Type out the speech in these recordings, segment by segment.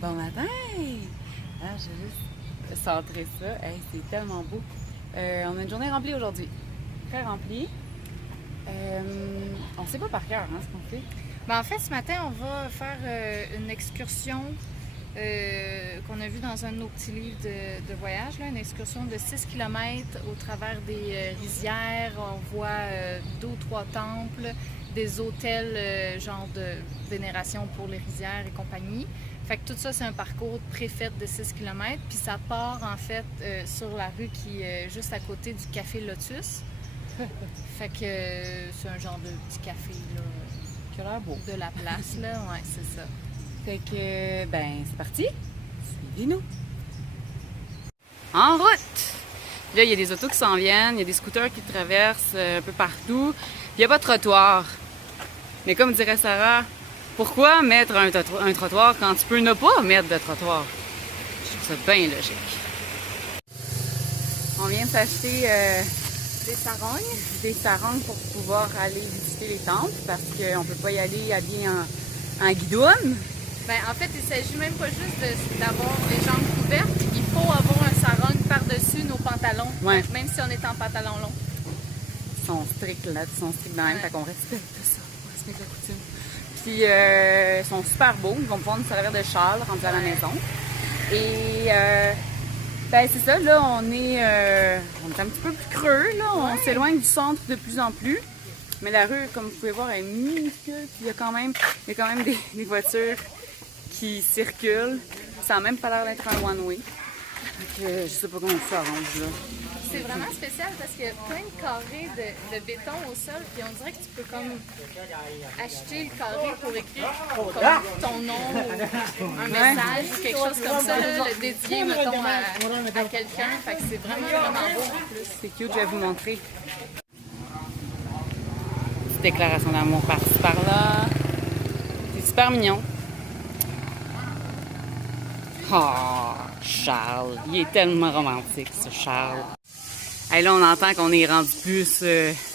Bon matin! Ah, j'ai juste centré ça. Hey, c'est tellement beau. On a une journée remplie aujourd'hui. Très remplie. On sait pas par cœur ce qu'on fait. En fait, ce matin, on va faire une excursion qu'on a vue dans un de nos petits livres de voyage, là, une excursion de 6 km au travers des rizières. On voit 2 ou 3 temples, des hôtels genre de vénération pour les rizières et compagnie. Fait que tout ça, c'est un parcours préfet de 6 km. Puis ça part en fait sur la rue qui est juste à côté du Café Lotus. Fait que c'est un genre de petit café là, Qui a l'air beau. de la place, là. Ouais, c'est ça. Fait que, c'est parti. Suivez-nous. En route! Là, il y a des autos qui s'en viennent, il y a des scooters qui traversent un peu partout. Il n'y a pas de trottoir. Mais comme dirait Sarah, pourquoi mettre un trottoir quand tu peux ne pas mettre de trottoir? Je trouve ça bien logique. On vient de s'acheter des saronges pour pouvoir aller visiter les temples parce qu'on ne peut pas y aller habillé en guidoune. En fait, il s'agit même pas juste d'avoir les jambes couvertes. Il faut avoir un sarong par-dessus nos pantalons, Ouais. même si on est en pantalon long. Ils sont stricts là, ils sont stricts de même, Ouais. fait qu'on respecte ça, on respecte la coutume. Puis ils sont super beaux, ils vont pouvoir nous servir de châle rendu à la maison. Et c'est ça, là on est un petit peu plus creux, là, on s'éloigne du centre de plus en plus. Mais la rue, comme vous pouvez voir, est minuscule, puis il y a quand même des voitures qui circulent. Ça n'a même pas l'air d'être un one-way. Donc je sais pas comment ça s'arrange là. C'est vraiment spécial parce qu'il y a plein de carrés de béton au sol, puis on dirait que tu peux comme acheter le carré pour écrire comme ton nom ou un message ou quelque chose comme ça, là, le dédier, mettons, à quelqu'un. Fait que c'est vraiment, vraiment beau en plus. C'est cute, je vais vous montrer. Petite déclaration d'amour par-ci par-là. C'est super mignon. Oh, Charles. Il est tellement romantique, ce Charles. Et là, on entend qu'on est rendu plus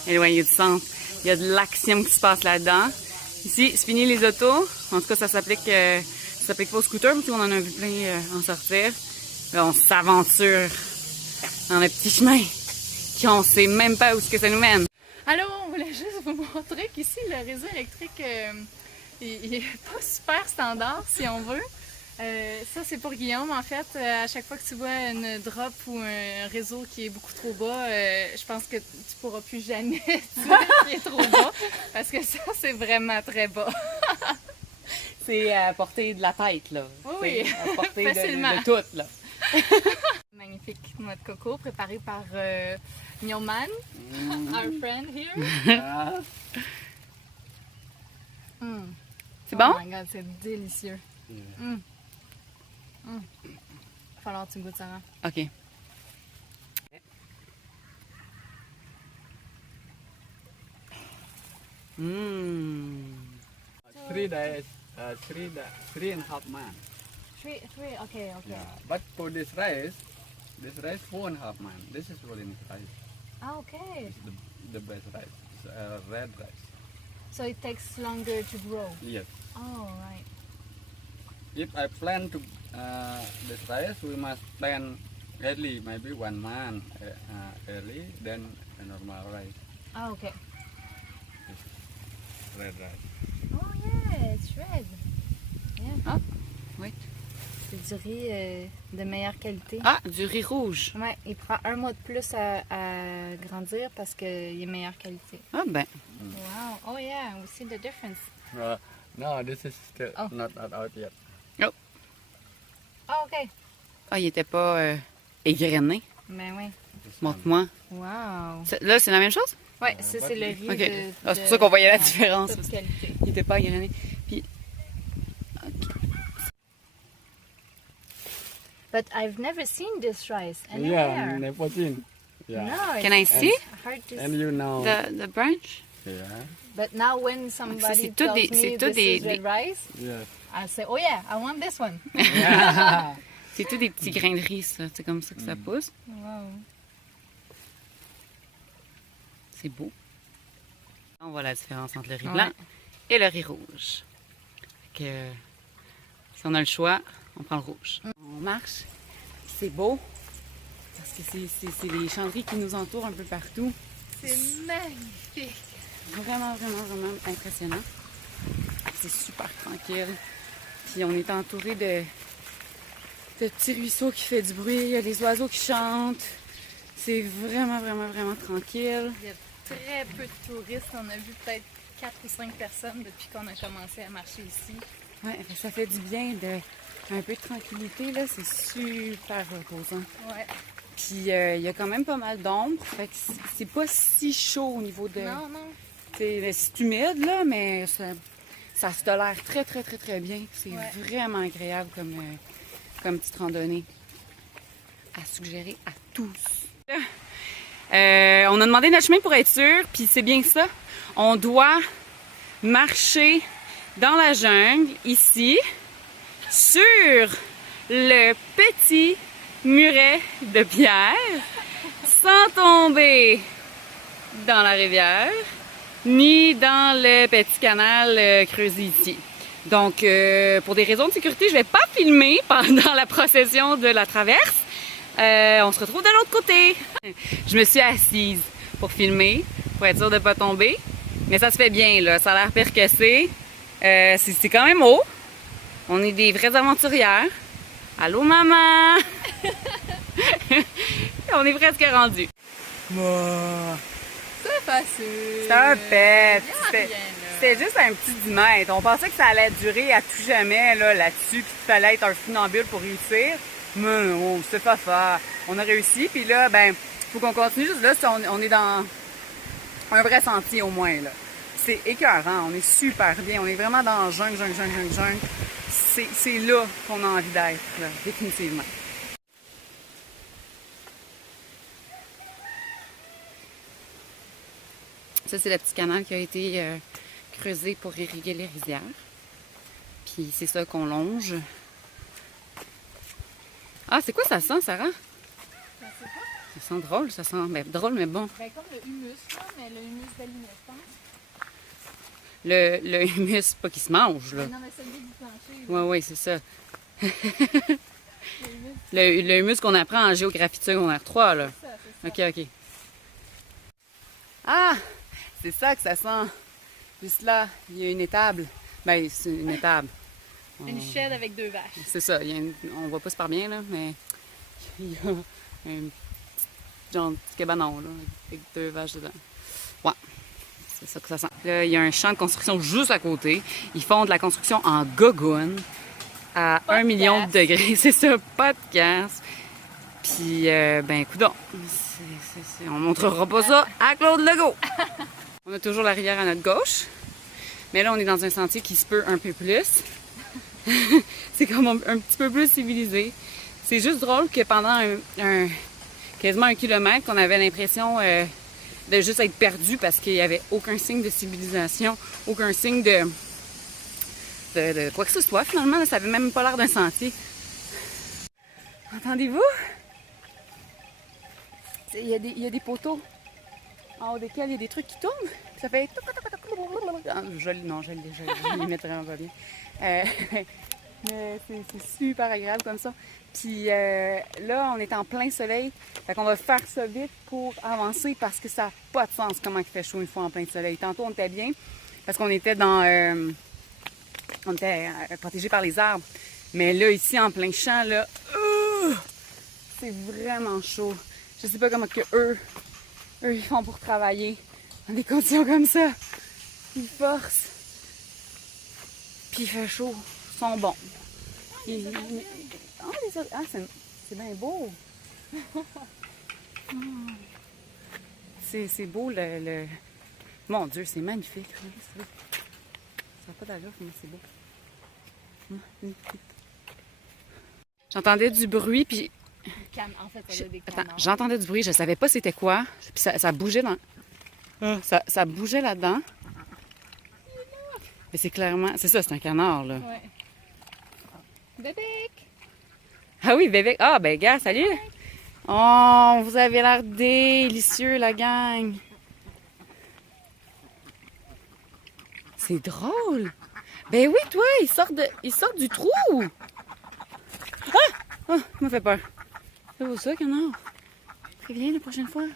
éloigné du centre. Il y a de l'action qui se passe là-dedans. Ici, c'est fini les autos. En tout cas, ça s'applique pas aux scooters, parce qu'on en a vu plein en sortir. Là, on s'aventure dans le petit chemin, qu'on sait même pas où est-ce que ça nous mène. Allô, on voulait juste vous montrer qu'ici, le réseau électrique, il est pas super standard, si on veut. Ça, c'est pour Guillaume, en fait. À chaque fois que tu vois une drop ou un réseau qui est beaucoup trop bas, je pense que tu pourras plus jamais dire qu'il est trop bas, parce que ça, c'est vraiment très bas. C'est à portée de la tête, là. Oui, c'est à portée facilement. de tout, là. Magnifique noix de coco préparée par Nyoman, our friend here. C'est bon? Oh my god, c'est délicieux. Il va falloir que tu goûtes, Sarah. OK. Mmh. 3 days, 3.5 months. Three, okay. Yeah. But for this rice 4.5 months. This is really nice rice. Ah, okay. It's the best rice. It's red rice. So it takes longer to grow. Yes. Oh, right. If I plant to this rice, we must plant early, maybe 1 month early, then a normal rice. Ah, okay. Red rice. Oh, yeah, it's red. Yeah. Ah, oui. C'est du riz de meilleure qualité. Ah, du riz rouge. Ouais, il prend 1 mois de plus à grandir parce qu'il est meilleure qualité. Ah ben. Wow. Oh, yeah, we see the difference. No, this is still Oh. not out yet. Ah, OK. Ah, il était pas égrené. Ben oui. Montre-moi. Wow. Là, c'est la même chose? Ouais, ça, c'est le riz OK. de... Ah, c'est pour ça qu'on voyait la différence. de qualité. Il était pas égrené. Puis, But I've never seen this rice Yeah, anywhere. never seen. Yeah. No, it's can I see hard to And see. you know. the branch? Yeah. But now when somebody c'est tout tells des- me c'est tout this des- is red rice, Yes. I say, oh yeah, I want this one. C'est tout des petits grains de riz, ça. C'est comme ça que ça pousse. Wow. C'est beau. On voit la différence entre le riz Ouais. blanc et le riz rouge. Fait que, si on a le choix, On prend le rouge. On marche, c'est beau, parce que c'est les chanteries qui nous entourent un peu partout. C'est magnifique! Vraiment, vraiment, vraiment impressionnant. C'est super tranquille. Puis on est entouré de petits ruisseaux qui font du bruit, il y a des oiseaux qui chantent. C'est vraiment, vraiment, vraiment tranquille. Il y a très peu de touristes. On a vu peut-être 4 ou 5 personnes depuis qu'on a commencé à marcher ici. Ouais, ça fait du bien de un peu de tranquillité, là. C'est super reposant. Ouais. Puis il y a quand même pas mal d'ombre. Fait que c'est pas si chaud au niveau de... Non, non. C'est humide, là, mais ça se tolère très, très, très, très bien. C'est vraiment agréable comme petite randonnée à suggérer à tous. On a demandé notre chemin pour être sûr, puis c'est bien ça. On doit marcher dans la jungle, ici, sur le petit muret de pierre, sans tomber dans la rivière, ni dans le petit canal creusé ici. Donc, pour des raisons de sécurité, je vais pas filmer pendant la procession de la traverse. On se retrouve de l'autre côté. Je me suis assise pour filmer, pour être sûre de ne pas tomber. Mais ça se fait bien, là. Ça a l'air percassé. C'est quand même haut. On est des vraies aventurières. Allô, maman! On est presque rendus. C'est facile. C'est un pet. C'était C'était juste un petit 10 mètres. On pensait que ça allait durer à tout jamais là-dessus, puis qu'il fallait être un funambule pour réussir. Mais non, c'est pas faire. On a réussi, puis là, ben, faut qu'on continue juste là. On est dans un vrai sentier au moins, là. C'est écœurant, on est super bien. On est vraiment dans la jungle. C'est là qu'on a envie d'être, là, définitivement. Ça, c'est le petit canal qui a été creusé pour irriguer les rizières. Puis c'est ça qu'on longe. Ah, c'est quoi ça sent, Sarah? Je sais pas. Ça sent drôle, drôle, mais bon. Ben, comme le humus, là, mais le humus d'alumette, je pense. Le humus, pas qu'il se mange, là. Ben, non, mais celui du plancher. Oui, c'est ça. Le humus, Le humus qu'on apprend en géographie de secondaire 3, là. c'est ça. OK. Ah! C'est ça que ça sent. Juste là, il y a une étable. Ben, c'est une étable. Une shed avec 2 vaches. C'est ça. On voit pas super bien, là, mais il y a un petit, genre, petit cabanon, là, avec 2 vaches dedans. Ouais. C'est ça que ça sent. Là, il y a un champ de construction juste à côté. Ils font de la construction en gogoune à 1 million de degrés. C'est ça, pas de casse. Puis, ben, coudonc. On montrera pas ça à Claude Legault. On a toujours la rivière à notre gauche. Mais là, on est dans un sentier qui se peut un peu plus. C'est comme un petit peu plus civilisé. C'est juste drôle que pendant quasiment 1 kilomètre, qu'on avait l'impression de juste être perdu parce qu'il n'y avait aucun signe de civilisation, aucun signe de quoi que ce soit. Finalement, ça avait même pas l'air d'un sentier. Entendez-vous? Il y a des poteaux en haut desquels il y a des trucs qui tournent. Ça fait... Non, je les mets vraiment pas bien. Mais c'est super agréable comme ça. Puis là, on est en plein soleil. Fait qu'on va faire ça vite pour avancer parce que ça n'a pas de sens comment il fait chaud une fois en plein soleil. Tantôt, on était bien parce qu'on était on était protégé par les arbres. Mais là, ici, en plein champ, là, c'est vraiment chaud. Je sais pas comment que eux, ils font pour travailler dans des conditions comme ça. Ils forcent. Puis il fait chaud. Ils sont bons. C'est bien beau. C'est beau le... Mon Dieu, c'est magnifique. Ça n'a pas d'allure, mais c'est beau. J'entendais du bruit, puis... En fait, ça a des canards. Attends, j'entendais du bruit, je savais pas c'était quoi. Puis ça bougeait dans... Ça bougeait là-dedans. Mais c'est clairement... C'est ça, c'est un canard, là. Ouais. Bébé! Ah oui, bébé. Ah, ben, gars, salut! Oh, vous avez l'air délicieux, la gang! C'est drôle! Ben oui, toi, ils sortent du trou! qui m'a fait peur. C'est pour ça, canard. Préviens la prochaine fois.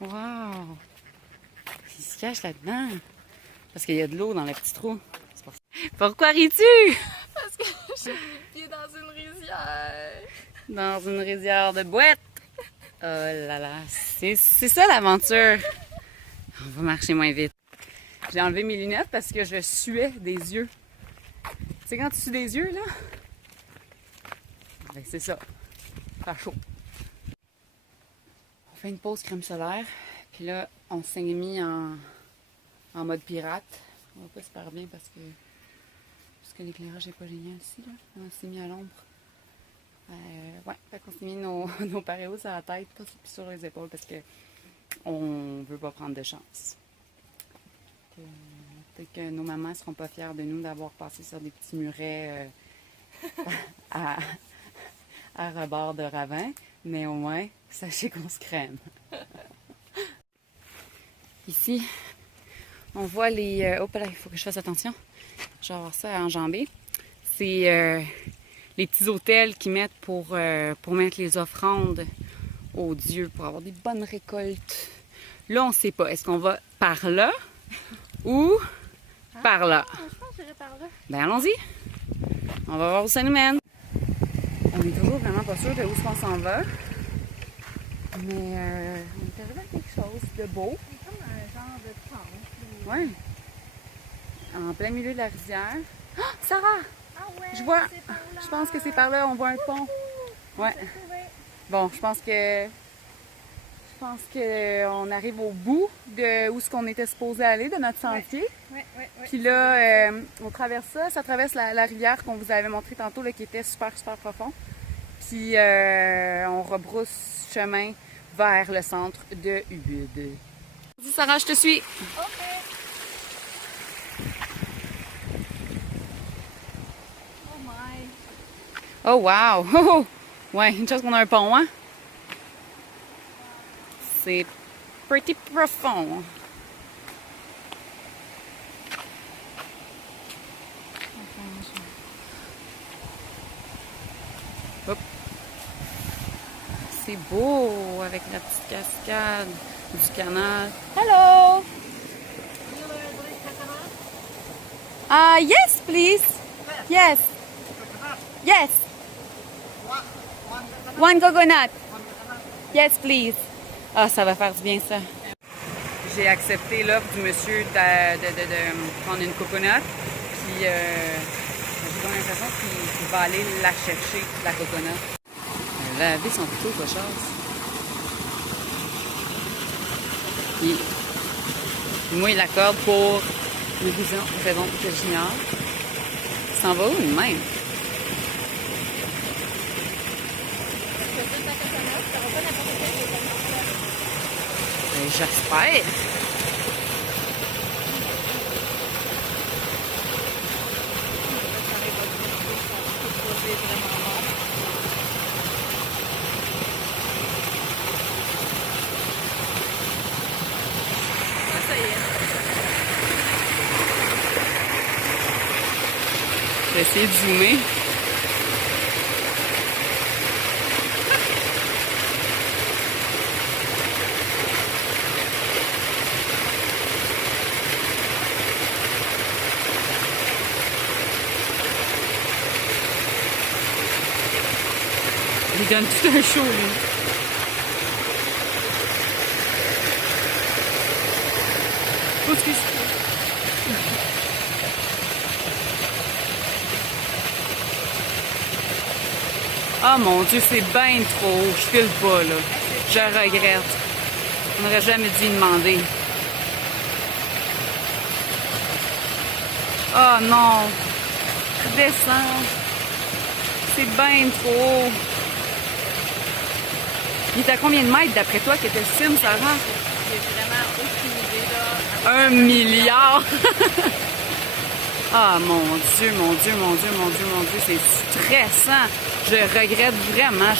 Wow! Il se cache là-dedans. Parce qu'il y a de l'eau dans le petit trou. C'est pour ça. Pourquoi ris-tu? Parce que j'ai mis le pied dans une rizière. Dans une rizière de boîte. Oh là là, c'est ça l'aventure. On va marcher moins vite. J'ai enlevé mes lunettes parce que je suais des yeux. Tu sais quand tu sues des yeux, là? Ben c'est ça. Faire chaud. On fait une pause crème solaire. Puis là, on s'est mis en mode pirate. On va pas super bien parce que l'éclairage n'est pas génial ici, là. On s'est mis à l'ombre. Ouais, fait qu'on s'est mis nos paréos sur la tête, pas sur les épaules parce que on veut pas prendre de chance. Peut-être que nos mamans seront pas fières de nous d'avoir passé sur des petits murets à rebord de ravin, mais au moins, sachez qu'on se crème. Ici, on voit les... oh là, il faut que je fasse attention. Je vais avoir ça à enjamber. C'est les petits autels qu'ils mettent pour mettre les offrandes aux dieux, pour avoir des bonnes récoltes. Là, on ne sait pas. Est-ce qu'on va par là ou par là? Je pense que j'irai par là. Ben, allons-y. On va voir où ça nous mène. On est toujours vraiment pas sûr de où on s'en va. Mais on est arrivé à quelque chose de beau. C'est comme un genre de pente. Ouais. En plein milieu de la rizière. Ah, Sarah! Ah ouais, Je vois. c'est par là. Je pense que c'est par là, on voit un pont. Ouais. Bon, je pense qu'on arrive au bout de où ce qu'on était supposé aller, de notre sentier. Ouais. Puis là, on traverse ça traverse la rivière qu'on vous avait montré tantôt, là, qui était super, super profond. Puis on rebrousse chemin vers le centre de Ubud. Dis Sarah, je te suis. OK. Oh my. Oh wow! Oh, oh. Ouais, une chose qu'on a un pont, hein? C'est pretty profond. Hop. C'est beau avec la petite cascade du canal. Hello! Yes, please. Yes. Yes. One coconut. Yes, please. Ah, ça va faire du bien, ça. J'ai accepté l'offre du monsieur de prendre une coconut. Puis, j'ai comme l'impression qu'il va aller la chercher, la coconut. Elle a lavé son couteau, quoi, chose. Puis, moi, il l'accorde pour une raison que j'ignore. Il s'en va où, lui-même? J'espère. Ça y est. Je vais essayer de zoomer. Il donne tout un show, lui. Oh, excuse. Ah mon Dieu, c'est bien trop. Je file pas, là. Je regrette. On n'aurait jamais dû y demander. Oh non. Descends. C'est bien trop haut. Il est à combien de mètres d'après toi qu'était Sim, Sarah? J'ai vraiment aucune idée, là. 1 milliard! Ah mon Dieu, mon Dieu, mon Dieu, mon Dieu, mon Dieu, c'est stressant. Je regrette vraiment.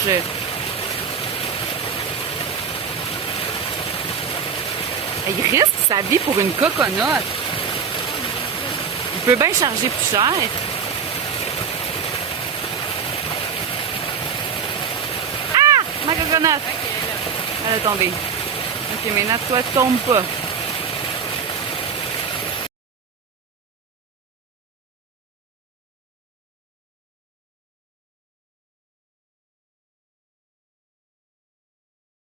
Il risque sa vie pour une coconut. Il peut bien charger plus cher. Nat. Ok, là. Elle est tombée. Ok, mais Nat, toi, tombe pas.